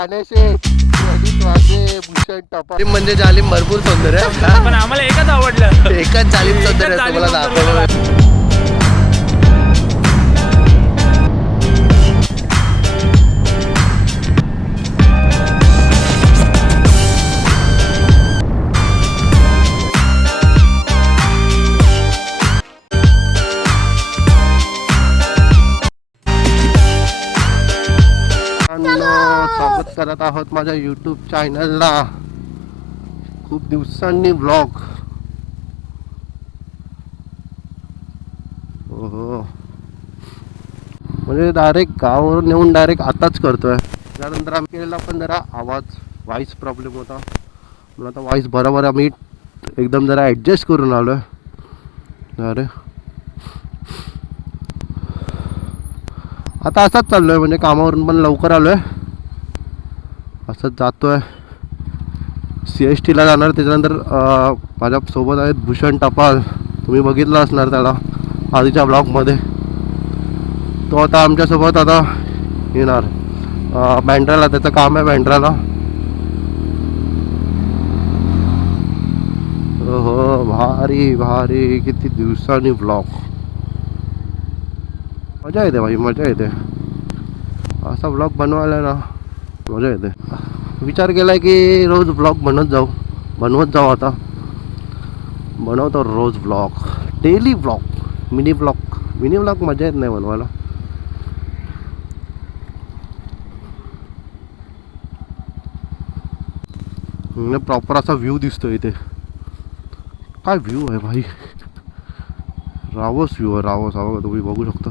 तानेशेठ, प्रदीप वाघे, भूषण टपाल म्हणजे जालिम भरपूर सौंदर्य आहे. पण आम्हाला एकच आवडलं. एकच जालिम सौंदर्य आहे, तुम्हाला दाखवलं. स्वागत करत आहोत माझ्या यूट्यूब चॅनलला. खूप दिवसांनी ब्लॉग. हो म्हणजे डायरेक्ट गावावरून नेऊन डायरेक्ट आताच करतोय. त्यानंतर आम्ही केलेला पण जरा आवाज व्हॉइस प्रॉब्लेम होता. मला आता व्हॉइस बरोबर आम्ही एकदम जरा ॲडजस्ट करून आलो आहे. अरे आता असंच चाललो आहे, म्हणजे कामावरून पण लवकर आलो आहे, असंच जातो आहे. CSTला जाणार. त्याच्यानंतर माझ्यासोबत आहेत भूषण टपाल. तुम्ही बघितलं असणार त्याला आधीच्या ब्लॉगमध्ये. तो आता आमच्यासोबत आता येणार बँड्राला. त्याचं काम आहे बँड्राला. हो भारी भारी. किती दिवसांनी ब्लॉग. मजा येते भाई, मजा येते असा ब्लॉग बनवायला ना. मजा येते. विचार केला आहे की रोज ब्लॉग बनवत जाऊ. आता बनवतो रोज blog, daily blog, mini blog मजा येत नाही बनवायला. प्रॉपर असा व्ह्यू दिसतो इथे. काय व्ह्यू आहे भाई, रावस व्ह्यू आहे. रावस हा तुम्ही बघू शकता.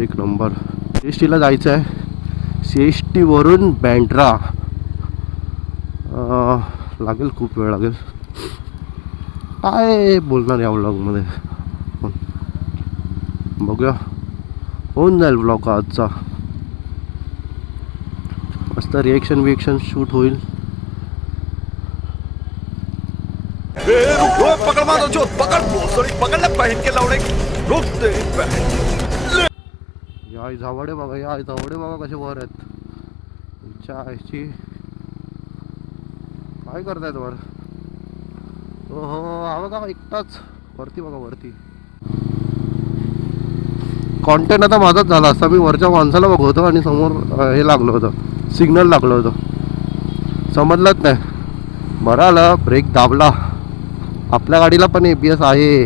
एक नंबर. CSTला जायचं आहे. CST वरून बँड्रा लागेल, खूप वेळ लागेल. काय बोलणार या व्लॉगमध्ये बघूया. होऊन जाईल ब्लॉग आजचा. मस्त रिएक्शन शूट होईल. पकड़ मारो जो पकड़ पकड़ पहन के लौड़े रोक दे. या झावडे बघा कसे वर आहेत. आईची काय करतायत वर. हो हा बघा एकटाच वरती. बघा वरती. कॉन्टेंट आता माझाच झाला असता. मी वरच्या माणसाला बघवतो आणि समोर हे लागलं होतं, सिग्नल लागलं होतं. समजलंच नाही. बरं आलं ब्रेक दाबला. आपल्या गाडीला पण ABS आहे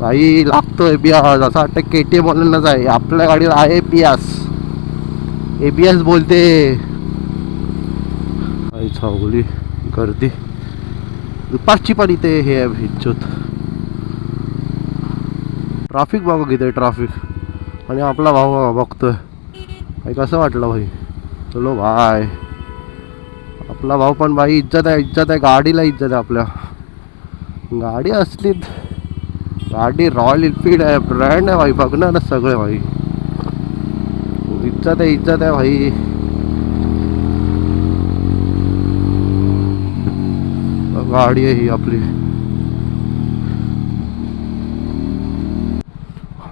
भाई, लागतो ABS. असं वाटतं KTM वाल्यांनाच आहे, आपल्या गाडीला आहे ABS बोलते. छावली गर्दी दुपारची पण इथे हे आहे हिच्चोत. ट्राफिक बघा किती ट्राफिक. आणि आपला भाऊ बघतोय भाई. कसं वाटलं भाई. चलो भाई, आपला भाऊ पण भाई इज्जत आहे. गाडीला इज्जत आहे. आपल्या गाडी असली, गाडी रॉयल एनफील्ड आहे, ब्रँड आहे भाई. बघणार सगळे भाई. इज्जत आहे भाई. गाडी आहे ही आपली.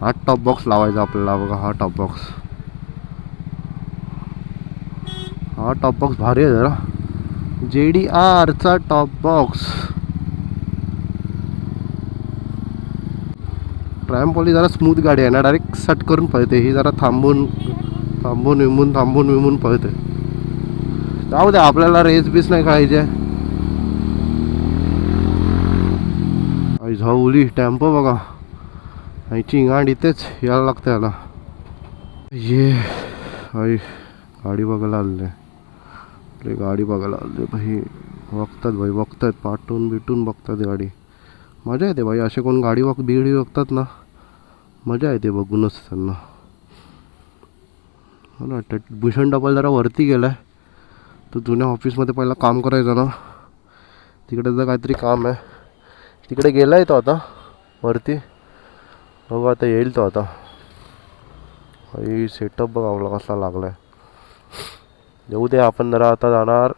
हा टॉप बॉक्स लावायचा आपल्याला. बघा हा टॉप बॉक्स भारी आहे जरा. JDRचा टॉप बॉक्स. ट्रॅम्पोली जरा स्मूथ गाडी आहे ना, डायरेक्ट सट करून पळते. ही जरा थांबून विमून पळते. जाऊ द्या, आपल्याला रेस बीस नाही खायचे. झाऊली टेम्पो बघा. याची गाडी इथेच यायला लागतं याला. ये आई गाडी बघायला आले भाई. बघतात पाठवून बिटून बघतात गाडी. मजा येते भाई. असे कोण गाडी बघतात ना, मजा येते बघूनच त्यांना. हो ना. भूषण डबल जरा वरती गेलाय. तो जुन्या ऑफिसमध्ये पहिला काम करायचा ना, तिकडे जर काहीतरी काम आहे, तिकडे गेलाय तो आता वरती. बघू आता येईल तो आता. सेटअप बघा आपला कसा लागलाय. येऊ दे. आपण जरा आता जाणार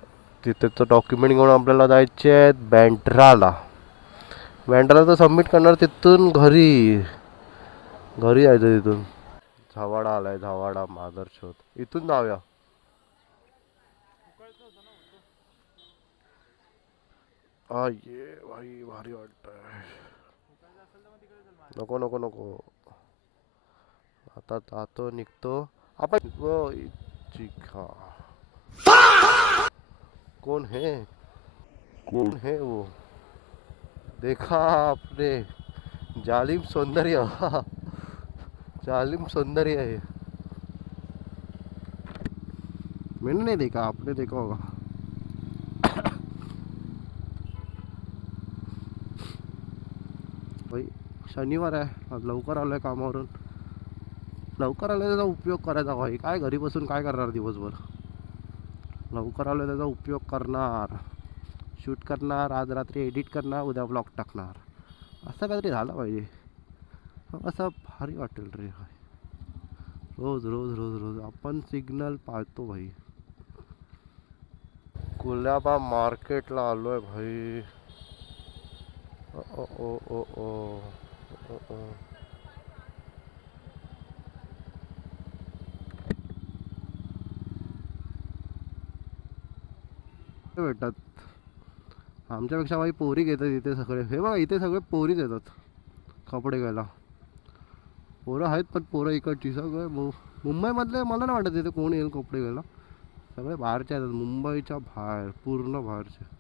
तिथेचं डॉक्युमेंट घेऊन. आपल्याला जायचे आहेत बँड्राला तर सबमिट करणार. तिथून घरी जायचं. तिथून झावाडा आलाय. झावाडा मादरशोध. इथून जाऊया. ये भाई भारी वाटतंय. नको नको नको, आता जातो निघतो आपण. चिका कौन है, कौन है वो, देखा आपने, जालिम सौंदर्य. जालिम सौंदर्य है. मैंने नहीं देखा, आपने देखा होगा. भाई शनिवार आहे, आज लवकर आलोय कामावरून. लवकर आलोय त्याचा उपयोग करायचा भाई. काय घरी बसून काय करणार दिवसभर. लवकर आलोय त्याचा उपयोग करणार, शूट करणार, आज रात्री एडिट करणार, उद्या ब्लॉग टाकणार. असं काहीतरी झालं पाहिजे, असं भारी वाटेल रे भाई. रोज रोज रोज रोज आपण सिग्नल पाळतो भाई. कुलाबा मार्केटला आलोय भाई. ओ ओ ओ ओ ओ ओ. भेटतात आमच्यापेक्षा भाई, पोरी घेतात इथे सगळे. हे बघा इथे सगळे पोरीच येतात कपडे घ्यायला. पोरं आहेत पण पोरं इकडची सगळे मुंबईमधले. मला नाही वाटत इथे कोण येईल कपडे घ्यायला. सगळे बाहेरचे येतात, मुंबईच्या बाहेर, पूर्ण बाहेरचे.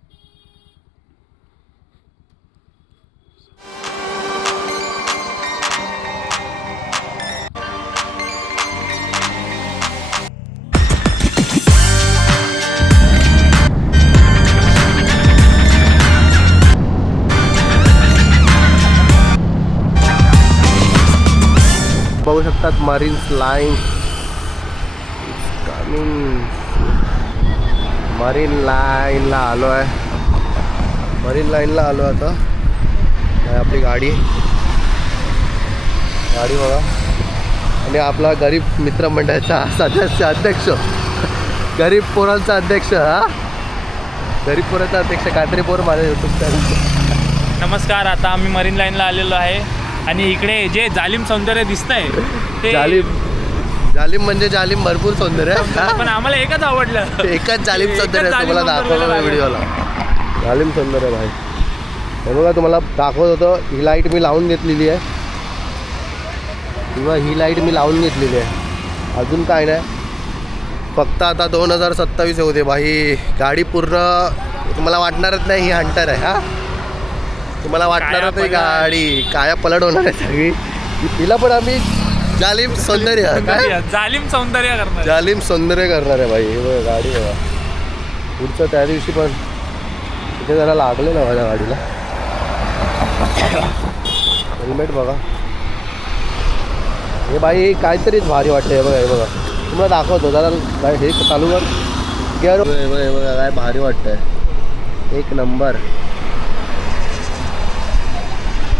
बघू शकतात मरीन्स लाईन कमिंग. मरीन लाईनला आलो आहे. मरीन लाईनला आलो आता. आपली गाडी बघा. आणि आपला गरीब मित्रमंडळाचा सदस्य, अध्यक्ष, गरीब पोरांचा अध्यक्ष. हा गरीब पोरांचा अध्यक्ष कात्री पोर माझ्या यूट्यूब चॅनल. नमस्कार. आता आम्ही मरीन लाईनला आलेलो आहे आणि इकडे जे जालिम सौंदर्य दिसतंय ते जालिम म्हणजे जालिम भरपूर सौंदर्य आहे. पण आम्हाला एकच आवडलं. एकच जालिम सौंदर्य तुम्हाला दाखवलं व्हिडिओला. जालिम सौंदर्य भाई. हे बघा तुम्हाला दाखवत होतं. ही लाईट मी लावून घेतलेली आहे किंवा ही लाईट मी लावून घेतलेली आहे. अजून काय नाही, फक्त आता 2027 होते भाई. गाडी पूर्ण तुम्हाला वाटणारच नाही ही हंटर आहे. हा तुम्हाला वाटणारच नाही गाडी काया पलट होणार आहे सगळी. तिला पण आम्ही जालिम सौंदर्य, काय जालिम सौंदर्य करणार, जालिम सौंदर्य करणार आहे भाई. हे बघा गाडी बघा. पुढचं त्या दिवशी पण तिथे जरा लागले ना माझ्या गाडीला. हेल्मेट बघा. हे बाई काहीतरीच भारी वाटते. हे बघा, हे बघा तुम्हाला दाखवतो जरा. काय हे चालू कर गिअर. हे बघा काय भारी वाटतंय. एक नंबर.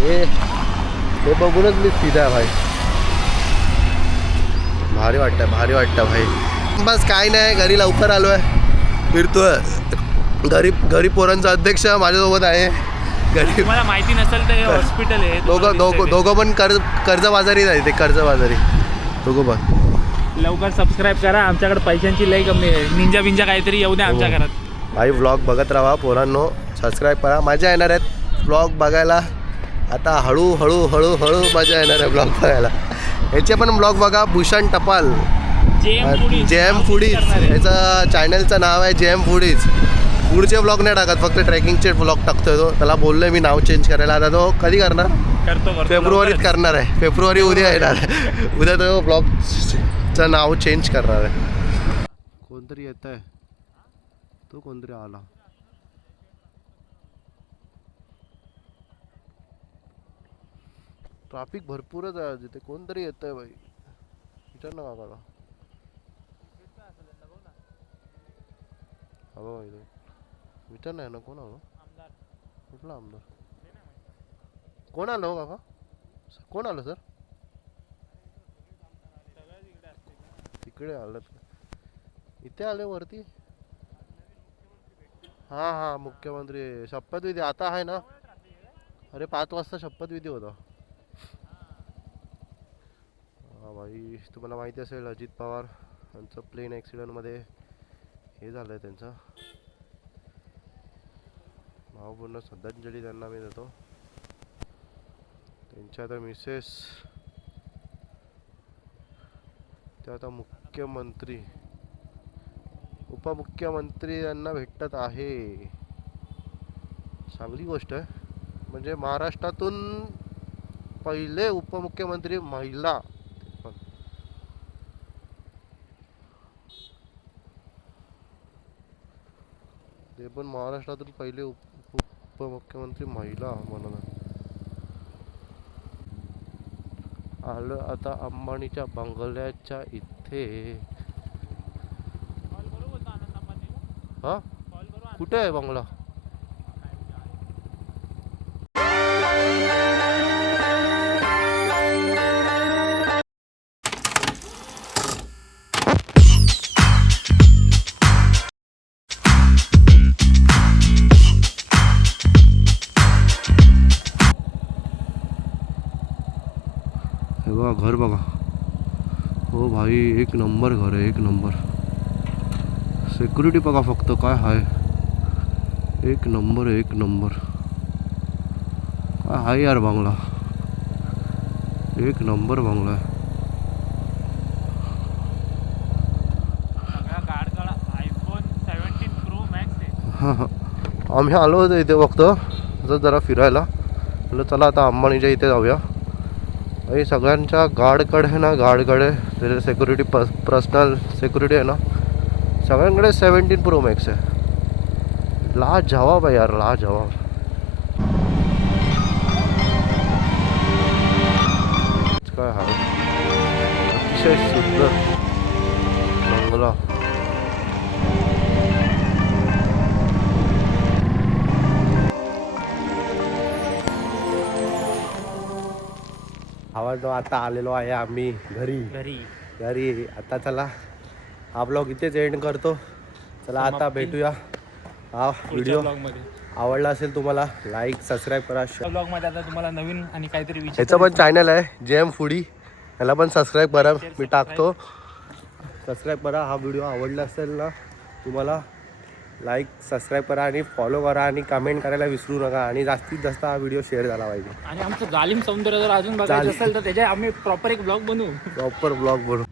हे बघूनच मी सीधा आहे भाई. भारी वाटतं, भारी वाटतं भाई. बस काय नाही, घरी लवकर आलो आहे, फिरतोय. गरीब पोरांचा अध्यक्ष माझ्यासोबत आहे. गरीब, मला माहिती नसेल तर हे हॉस्पिटल आहे. दोघं पण कर्जबाजारी आहे. ते कर्जबाजारी दोघं पण. लवकर सबस्क्राईब करा. आमच्याकडे पैशांची लई कमी आहे. निंजा बिंजा काहीतरी येऊ द्या आमच्या घरात. भाई व्लॉग बघत राहा पोरांनो. सबस्क्राईब करा. मजा येणार आहेत व्लॉग बघायला. आता हळूहळू मजा येणार आहे ब्लॉग बघायला. याचे पण ब्लॉग बघा. भूषण टपाल, जेएम फूडीज याचं चॅनलचं नाव आहे. JM foodies. पुढचे ब्लॉग नाही टाकत, फक्त ट्रेकिंगचे ब्लॉग टाकतोय तो. त्याला बोललोय मी नाव चेंज करायला. आता तो कधी करणार? करतो फेब्रुवारीत करणार आहे. फेब्रुवारी उद्या येणार. उद्या तो ब्लॉगचं नाव चेंज करणार आहे. कोणतरी येत आहे. तो कोणतरी आला. ट्रॅफिक भरपूरच आहे तिथे. कोणतरी येत आहे बाई. विचार ना काकाला. हो विचार नाही ना कोण आलो. कुठला आमदार? कोण आलं हो काका? कोण आलं सर? तिकडे आलं. इथे आले वरती. हां मुख्यमंत्री शपथविधी आता आहे ना. अरे 5 वाजता शपथविधी होता. हा भाई तुम्हाला माहिती असेल अजित पवार यांचं प्लेन ॲक्सिडेंटमध्ये हे झालं आहे त्यांचं. भावपूर्ण श्रद्धांजली त्यांना मी देतो. त्यांच्या आता मिसेस ते आता मुख्यमंत्री उपमुख्यमंत्री यांना भेटत आहे. चांगली गोष्ट आहे. म्हणजे महाराष्ट्रातून पहिले उपमुख्यमंत्री महिला. ते पण महाराष्ट्रातून पहिले उपमुख्यमंत्री महिला म्हणून. आलो आता अंबानीच्या बंगल्याच्या इथे. हा कुठे आहे बंगला? हे बघा घर बघा. हो भाई एक नंबर घर आहे, एक नंबर. सिक्युरिटी बघा फक्त काय आहे. एक नंबर आहे, एक नंबर. काय आहे यार बंगला. एक नंबर बंगला आहे. आयफोन 17 प्रो मॅक्स आहे. हां हां आम्ही आलो होतो इथे फक्त जरा फिरायला. म्हटलं चला आता अंबानीच्या इथे जाऊया. आणि सगळ्यांच्या गार्डकडे आहे ना, गार्डकडे त्याचे सिक्युरिटी पर्सनल सिक्युरिटी आहे ना, सगळ्यांकडे 17 प्रो मॅक्स आहे. लाजवाब आहे यार, लाजवाब. काय हा अतिशय सुंदर बंगला. आवाज आता आलेलो आहे आम्ही घरी. घरी आता चला हा ब्लॉग इथेच एंड करतो. चला आता भेटूया. हा व्हिडिओ आवडला असेल तुम्हाला लाईक सबस्क्राईब करा. ब्लॉग मध्ये आता तुम्हाला नवीन आणि काहीतरी ह्याचं पण चॅनल आहे जेएम फूडी, ह्याला पण सबस्क्राईब करा. मी टाकतो, सबस्क्राईब करा. हा व्हिडिओ आवडला असेल ना तुम्हाला लाईक सबस्क्राईब करा आणि फॉलो करा आणि कमेंट करायला विसरू नका. आणि जास्तीत जास्त हा व्हिडिओ शेअर झाला पाहिजे. आणि आमचं जालिम सौंदर्य जर अजून बघायचं असेल तर त्याचे आम्ही प्रॉपर एक ब्लॉग बनवू. प्रॉपर ब्लॉग बनवू.